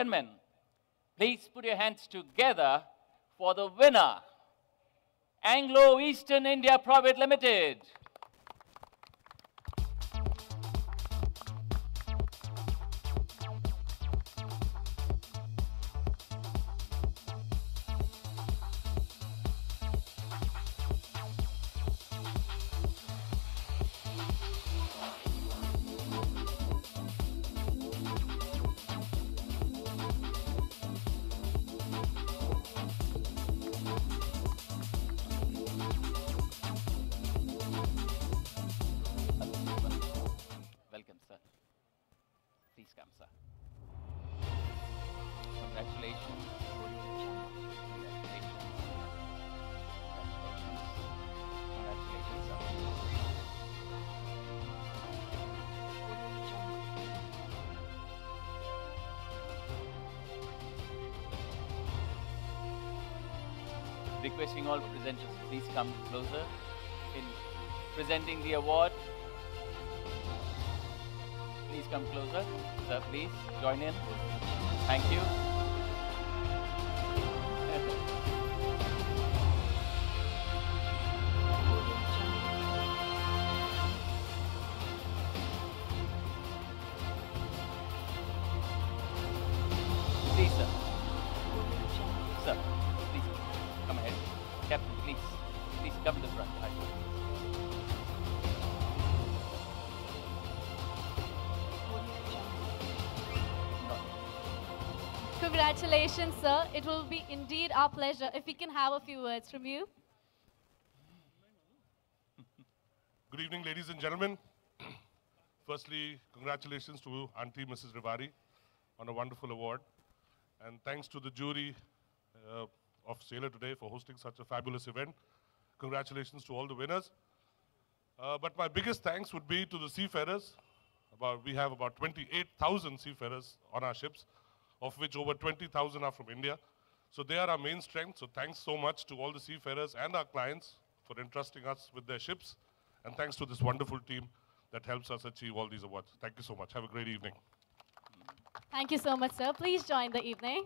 gentlemen, please put your hands together for the winner, Anglo Eastern India Private Limited. Welcome, sir. Please come, sir. Congratulations. Congratulations. Congratulations. Congratulations, sir. Requesting all presenters, please come closer in presenting the award. Please come closer. Sir, please join in. Thank you. Please, sir. Sir, please come ahead. Captain, please come to the front. Congratulations, sir. It will be indeed our pleasure if we can have a few words from you. Good evening, ladies and gentlemen. Firstly, congratulations to Auntie Mrs. Rivari on a wonderful award. And thanks to the jury of Shelar today for hosting such a fabulous event. Congratulations to all the winners. But my biggest thanks would be to the seafarers. We have about 28,000 seafarers on our ships, of which over 20,000 are from India. So they are our main strength. So thanks so much to all the seafarers and our clients for entrusting us with their ships. And thanks to this wonderful team that helps us achieve all these awards. Thank you so much. Have a great evening. Thank you so much, sir. Please join the evening.